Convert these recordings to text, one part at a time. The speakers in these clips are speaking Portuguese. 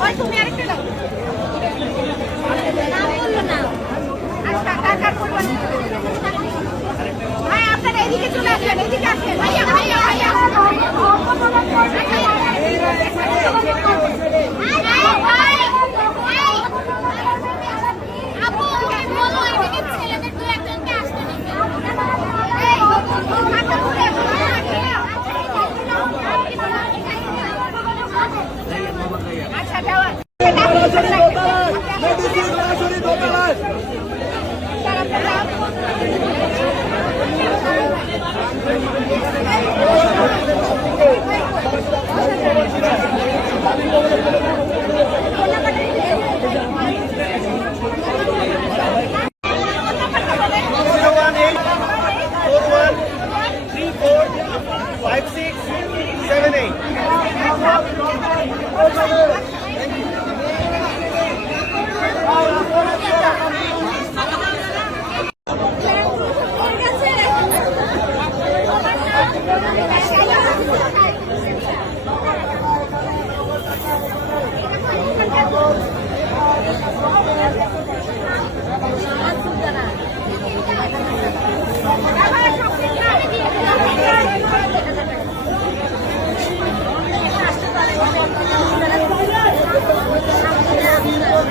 Oito mil. Five six seven eight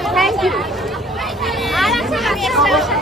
thank you.